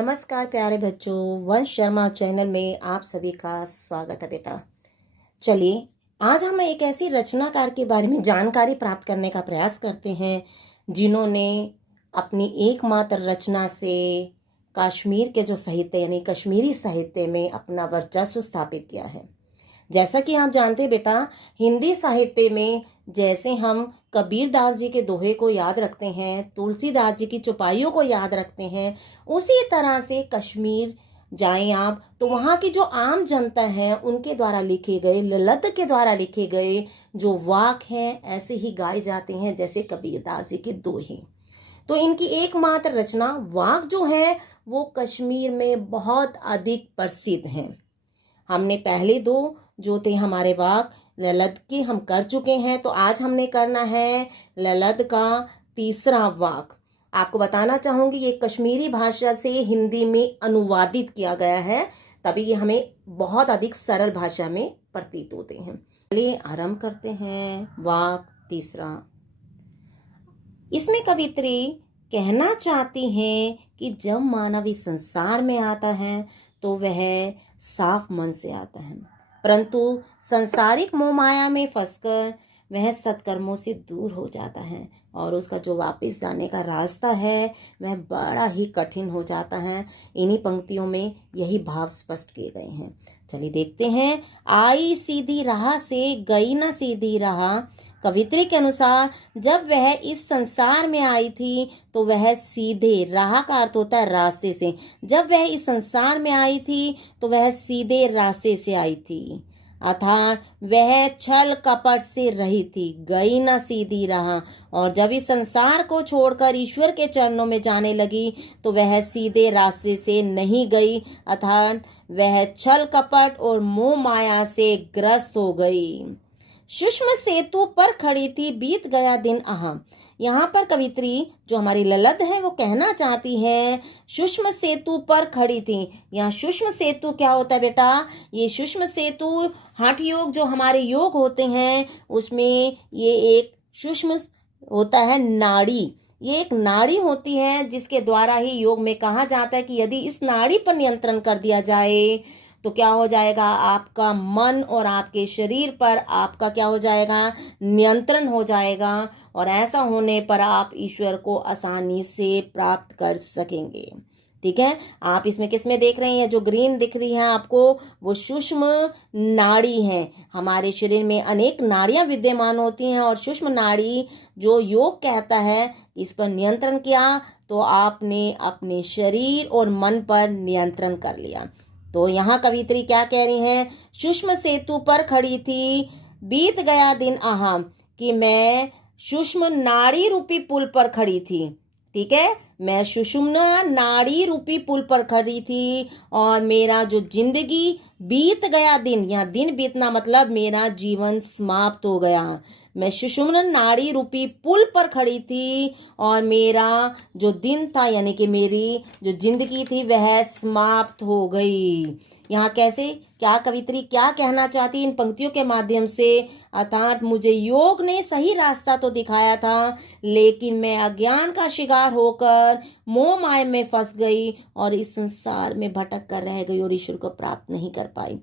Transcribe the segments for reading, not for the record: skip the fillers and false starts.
नमस्कार प्यारे बच्चों, वंश शर्मा चैनल में आप सभी का स्वागत है बेटा। चलिए आज हम एक ऐसी रचनाकार के बारे में जानकारी प्राप्त करने का प्रयास करते हैं जिन्होंने अपनी एकमात्र रचना से कश्मीर के जो साहित्य यानी कश्मीरी साहित्य में अपना वर्चस्व स्थापित किया है। जैसा कि आप जानते हैं बेटा, हिंदी साहित्य में जैसे हम कबीर दास जी के दोहे को याद रखते हैं, तुलसीदास जी की चौपाइयों को याद रखते हैं, उसी तरह से कश्मीर जाएं आप तो वहाँ की जो आम जनता है उनके द्वारा लिखे गए, ललत के द्वारा लिखे गए जो वाक हैं ऐसे ही गाए जाते हैं जैसे कबीर दास जी के दोहे। तो इनकी एकमात्र रचना वाक जो है वो कश्मीर में बहुत अधिक प्रसिद्ध हैं। हमने पहले दो जो थे हमारे वाक ललत की हम कर चुके हैं, तो आज हमने करना है ललत का तीसरा वाक। आपको बताना चाहूंगी ये कश्मीरी भाषा से हिंदी में अनुवादित किया गया है, तभी ये हमें बहुत अधिक सरल भाषा में प्रतीत होते हैं। चलिए आरंभ करते हैं वाक तीसरा। इसमें कवित्री कहना चाहती हैं कि जब मानव इस संसार में आता है तो वह साफ मन से आता है, परंतु संसारिक मोह माया में फंसकर वह सत्कर्मों से दूर हो जाता है और उसका जो वापस जाने का रास्ता है वह बड़ा ही कठिन हो जाता है। इन्हीं पंक्तियों में यही भाव स्पष्ट किए गए हैं। चलिए देखते हैं। आई सीधी राह से गई न सीधी राह। कवित्री के अनुसार जब वह इस संसार में आई थी तो वह सीधे, राह का अर्थ होता है रास्ते से, जब वह इस संसार में आई थी तो वह सीधे रास्ते से आई थी, अर्थात वह छल कपट से रही थी। गई न सीधी राह, और जब इस संसार को छोड़कर ईश्वर के चरणों में जाने लगी तो वह सीधे रास्ते से नहीं गई, अर्थात वह छल कपट और मोह माया से ग्रस्त हो गई। सूक्ष्म सेतु पर खड़ी थी, बीत गया दिन आहा। यहाँ पर कवित्री जो हमारी ललत है वो कहना चाहती है सूक्ष्म सेतु पर खड़ी थी। यहाँ सूक्ष्म सेतु क्या होता है बेटा? ये सूक्ष्म सेतु हठ योग जो हमारे योग होते हैं उसमें ये एक सूक्ष्म होता है नाड़ी। ये एक नाड़ी होती है जिसके द्वारा ही योग में कहा जाता है कि यदि इस नाड़ी पर नियंत्रण कर दिया जाए तो क्या हो जाएगा, आपका मन और आपके शरीर पर आपका क्या हो जाएगा, नियंत्रण हो जाएगा, और ऐसा होने पर आप ईश्वर को आसानी से प्राप्त कर सकेंगे। ठीक है, आप इसमें किसमें देख रहे हैं, जो ग्रीन दिख रही है आपको वो सूक्ष्म नाड़ी है। हमारे शरीर में अनेक नाड़ियां विद्यमान होती हैं और सूक्ष्म नाड़ी जो योग कहता है इस पर नियंत्रण किया तो आपने अपने शरीर और मन पर नियंत्रण कर लिया। तो यहाँ कवित्री क्या कह रही हैं, सूक्ष्म सेतु पर खड़ी थी, बीत गया दिन आहा, कि मैं सूक्ष्म नाड़ी रूपी पुल पर खड़ी थी। ठीक है, मैं सुषुम्ना नाड़ी रूपी पुल पर खड़ी थी और मेरा जो जिंदगी बीत गया दिन, यहाँ दिन बीतना मतलब मेरा जीवन समाप्त हो गया। मैं सुषुम्ना नाड़ी रूपी पुल पर खड़ी थी और मेरा जो दिन था यानी कि मेरी जो जिंदगी थी वह समाप्त हो गई। यहाँ कैसे, क्या कवित्री क्या कहना चाहती इन पंक्तियों के माध्यम से, अर्थात मुझे योग ने सही रास्ता तो दिखाया था लेकिन मैं अज्ञान का शिकार होकर मोह माया में फंस गई और इस संसार में भटक कर रह गई और ईश्वर को प्राप्त नहीं कर पाई।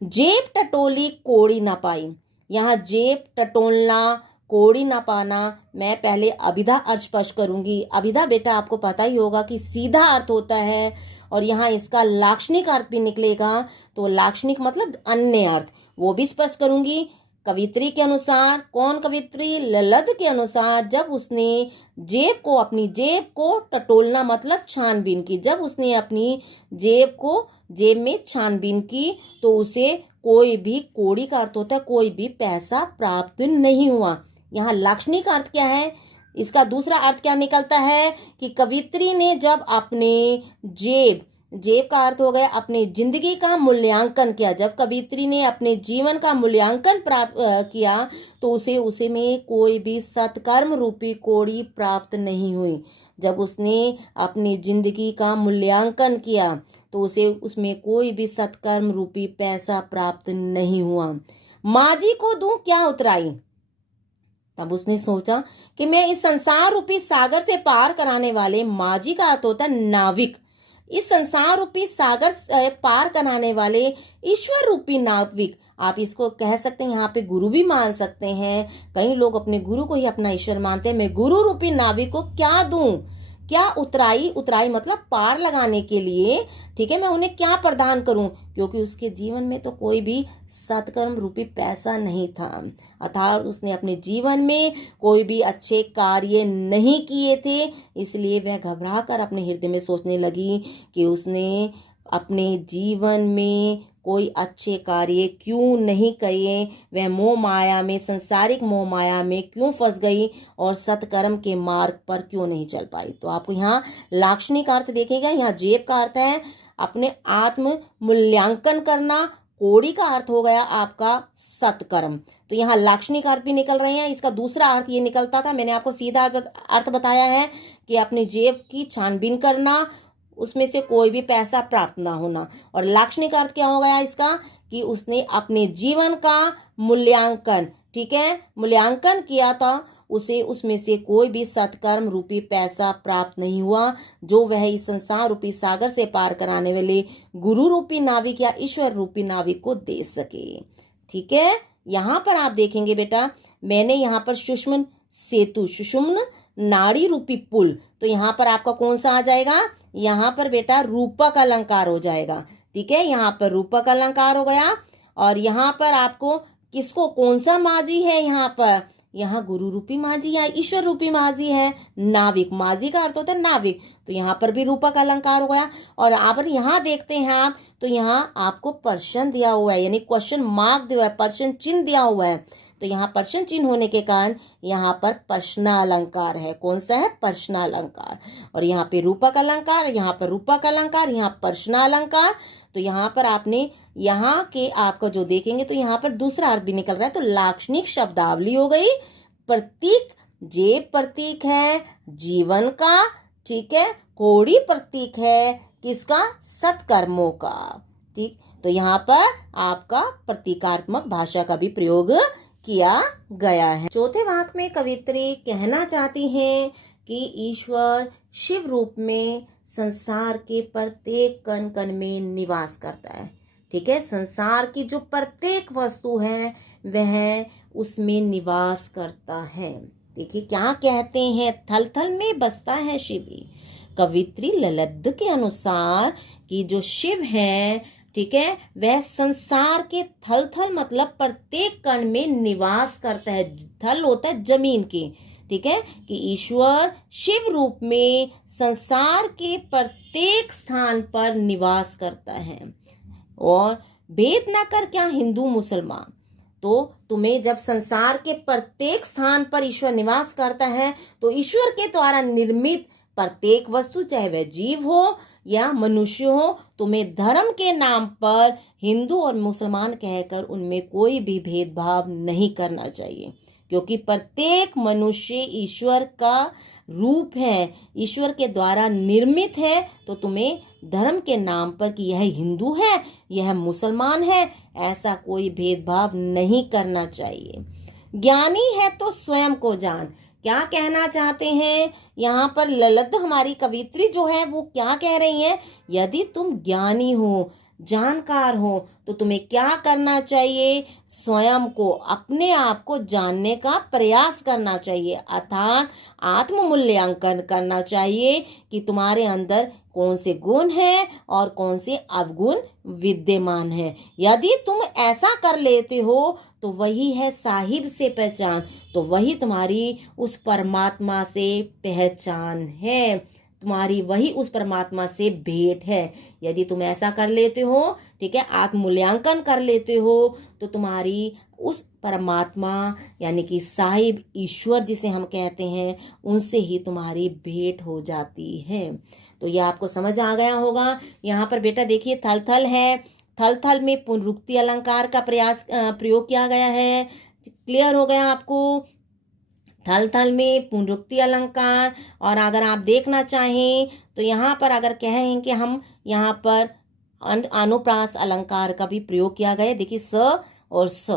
जेब टटोली कोड़ी ना पाई। यहाँ जेब टटोलना, कोड़ी ना पाना, मैं पहले अभिधा अर्थ स्पष्ट करूंगी। अभिधा बेटा आपको पता ही होगा कि सीधा अर्थ होता है और यहाँ इसका लाक्षणिक अर्थ भी निकलेगा, तो लाक्षणिक मतलब अन्य अर्थ, वो भी स्पष्ट करूंगी। कवित्री के अनुसार, कौन कवित्री? ललत के अनुसार, जब उसने जेब को, अपनी जेब को टटोलना मतलब छानबीन की, जब उसने अपनी जेब को जेब में छानबीन की तो उसे कोई भी, कोड़ी का अर्थ होता है कोई भी पैसा प्राप्त नहीं हुआ। यहाँ लाक्षणिक अर्थ क्या है, इसका दूसरा अर्थ क्या निकलता है कि कवित्री ने जब अपने जेब, जेब का अर्थ हो गया अपने जिंदगी का मूल्यांकन किया, जब कवित्री ने अपने जीवन का मूल्यांकन प्राप्त किया तो उसे में कोई भी सत्कर्म रूपी कोड़ी प्राप्त नहीं हुई। जब उसने अपनी जिंदगी का मूल्यांकन किया तो उसे उसमें कोई भी सत्कर्म रूपी पैसा प्राप्त नहीं हुआ। माजी को दूं क्या उतराई। तब उसने सोचा कि मैं इस संसार रूपी सागर से पार कराने वाले, माजी का अर्थ होता है नाविक, इस संसार रूपी सागर से पार कराने वाले ईश्वर रूपी नाविक, आप इसको कह सकते हैं, यहाँ पे गुरु भी मान सकते हैं। कई लोग अपने गुरु को ही अपना ईश्वर मानते हैं। मैं गुरु रूपी नाविक को क्या दूं, क्या उतराई मतलब पार लगाने के लिए, ठीक है, मैं उन्हें क्या प्रदान करूं, क्योंकि उसके जीवन में तो कोई भी सत्कर्म रूपी पैसा नहीं था, अर्थात उसने अपने जीवन में कोई भी अच्छे कार्य नहीं किए थे। इसलिए वह घबरा कर अपने हृदय में सोचने लगी कि उसने अपने जीवन में कोई अच्छे कार्य क्यों नहीं किए, वह मोह माया में, सांसारिक मोह माया में क्यों फंस गई और सत्कर्म के मार्ग पर क्यों नहीं चल पाई। तो आपको यहाँ लाक्षणिक अर्थ देखेगा, यहाँ जेब का अर्थ है अपने आत्म मूल्यांकन करना, कोड़ी का अर्थ हो गया आपका सत्कर्म। तो यहाँ लाक्षणिक अर्थ भी निकल रहे हैं। इसका दूसरा अर्थ ये निकलता था, मैंने आपको सीधा अर्थ बताया है कि अपनी जेब की छानबीन करना, उसमें से कोई भी पैसा प्राप्त ना होना। और लाक्षणिक अर्थ क्या हो गया इसका, कि उसने अपने जीवन का मूल्यांकन, ठीक है, मूल्यांकन किया था, उसे उसमें से कोई भी सत्कर्म रूपी पैसा प्राप्त नहीं हुआ, जो वह इस संसार रूपी सागर से पार कराने वाले गुरु रूपी नाविक या ईश्वर रूपी नाविक को दे सके। ठीक है, यहाँ पर आप देखेंगे बेटा, मैंने यहाँ पर सुषुम्न सेतु, सुषुम्न नाड़ी रूपी पुल, तो यहाँ पर आपका कौन सा आ जाएगा, यहाँ पर बेटा रूपक अलंकार हो जाएगा। ठीक है, यहाँ पर रूपक अलंकार हो गया। और यहाँ पर आपको किसको, कौन सा माझी है, यहाँ पर यहाँ गुरु रूपी माझी या ईश्वर रूपी माझी है, नाविक, माझी का अर्थ होता है नाविक, तो यहाँ पर भी रूपक अलंकार हो गया। और आप यहाँ देखते हैं आप, तो यहाँ आपको प्रश्न दिया हुआ है, यानी क्वेश्चन मार्क दिया हुआ है, प्रश्न चिन्ह दिया हुआ है। तो यहाँ प्रश्न चिन्ह होने के कारण यहाँ पर प्रश्न अलंकार है। कौन सा है, प्रश्न अलंकार। और यहाँ पे रूपक अलंकार, यहाँ पर रूपक अलंकार, यहाँ प्रश्न अलंकार। तो यहाँ पर आपने यहाँ के आपका जो देखेंगे तो यहाँ पर दूसरा अर्थ भी निकल रहा है। तो लाक्षणिक शब्दावली हो गई। प्रतीक, जेब प्रतीक है जीवन का, ठीक है, कोड़ी प्रतीक है किसका, सत्कर्मों का। ठीक, तो यहाँ पर आपका प्रतीकात्मक भाषा का भी प्रयोग किया गया है। चौथे वाक्य में कवित्री कहना चाहती हैं कि ईश्वर शिव रूप में संसार के प्रत्येक कण कण में निवास करता है। ठीक है, संसार की जो प्रत्येक वस्तु है वह उसमें निवास करता है। देखिए क्या कहते हैं, थल थल में बसता है शिव। कवित्री ललद्द के अनुसार कि जो शिव है, ठीक है, वह संसार के थल थल मतलब प्रत्येक कण में निवास करता है। थल होता है जमीन की, ठीक है, कि ईश्वर शिव रूप में संसार के प्रत्येक स्थान पर निवास करता है। और भेद न कर क्या हिंदू मुसलमान, तो तुम्हें जब संसार के प्रत्येक स्थान पर ईश्वर निवास करता है, तो ईश्वर के द्वारा निर्मित प्रत्येक वस्तु, चाहे वह जीव हो या मनुष्य हो, तुम्हें धर्म के नाम पर हिंदू और मुसलमान कहकर उनमें कोई भी भेदभाव नहीं करना चाहिए, क्योंकि प्रत्येक मनुष्य ईश्वर का रूप है, ईश्वर के द्वारा निर्मित है। तो तुम्हें धर्म के नाम पर कि यह हिंदू है, यह मुसलमान है, ऐसा कोई भेदभाव नहीं करना चाहिए। ज्ञानी है तो स्वयं को जान, क्या कहना चाहते हैं यहाँ पर ललद्द हमारी कवित्री जो है वो क्या कह रही है, यदि तुम ज्ञानी हो, जानकार हो, तो तुम्हें क्या करना चाहिए, स्वयं को, अपने आप को जानने का प्रयास करना चाहिए, अर्थात आत्म मूल्यांकन करना चाहिए कि तुम्हारे अंदर कौन से गुण हैं और कौन से अवगुण विद्यमान हैं। यदि तुम ऐसा कर लेते हो तो वही है साहिब से पहचान, तो वही तुम्हारी उस परमात्मा से पहचान है, तुम्हारी वही उस परमात्मा से भेंट है। यदि तुम ऐसा कर लेते हो, ठीक है, आत्म मूल्यांकन कर लेते हो, तो तुम्हारी उस परमात्मा यानी कि साहिब ईश्वर जिसे हम कहते हैं, उनसे ही तुम्हारी भेंट हो जाती है। तो ये आपको समझ आ गया होगा। यहाँ पर बेटा देखिए थल थल है, थल थल में पुनरुक्ति अलंकार का प्रयोग किया गया है। क्लियर हो गया आपको, थल थल में पुनरुक्ति अलंकार। और अगर आप देखना चाहें तो यहाँ पर अगर कहें कि हम यहाँ पर अनुप्रास अलंकार का भी प्रयोग किया गया है। देखिए स और स,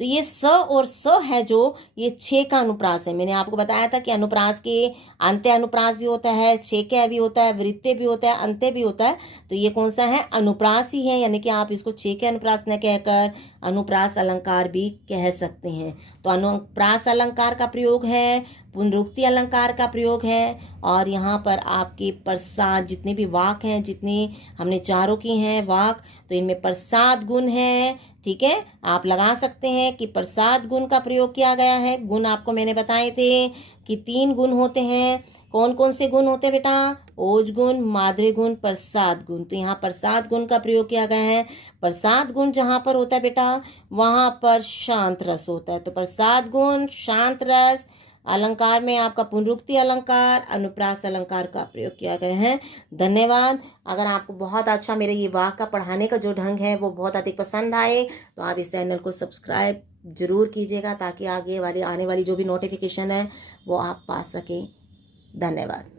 तो ये स और स है जो ये छे का अनुप्रास है। मैंने आपको बताया था कि अनुप्रास के अंत्य अनुप्रास भी होता है, छेक्या भी होता है, वृत्य भी होता है, अंत्य भी होता है। तो ये कौन सा है? अनुप्रास ही है, यानी कि आप इसको छेक्या अनुप्रास न कहकर अनुप्रास अलंकार भी कह सकते हैं। तो अनुप्रास अलंकार का प्रयोग है, पुनरुक्ति अलंकार का प्रयोग है, और यहाँ पर आपके प्रसाद जितने भी वाक हैं, जितनी हमने चारों की हैं वाक, तो इनमें प्रसाद गुण है। ठीक है, आप लगा सकते हैं कि प्रसाद गुण का प्रयोग किया गया है। गुण आपको मैंने बताए थे कि 3 गुण होते हैं। कौन कौन से गुण होते हैं बेटा? ओज गुण, माधुर्य गुण, प्रसाद गुण। तो यहाँ प्रसाद गुण का प्रयोग किया गया है। प्रसाद गुण जहाँ पर होता है बेटा, वहां पर शांत रस होता है। तो प्रसाद गुण, शांत रस अलंकार में आपका पुनरुक्ति अलंकार, अनुप्रास अलंकार का प्रयोग किया गया है। धन्यवाद। अगर आपको बहुत अच्छा मेरे ये वाक का पढ़ाने का जो ढंग है वो बहुत अधिक पसंद आए तो आप इस चैनल को सब्सक्राइब जरूर कीजिएगा, ताकि आगे वाली आने वाली जो भी नोटिफिकेशन है वो आप पा सकें। धन्यवाद।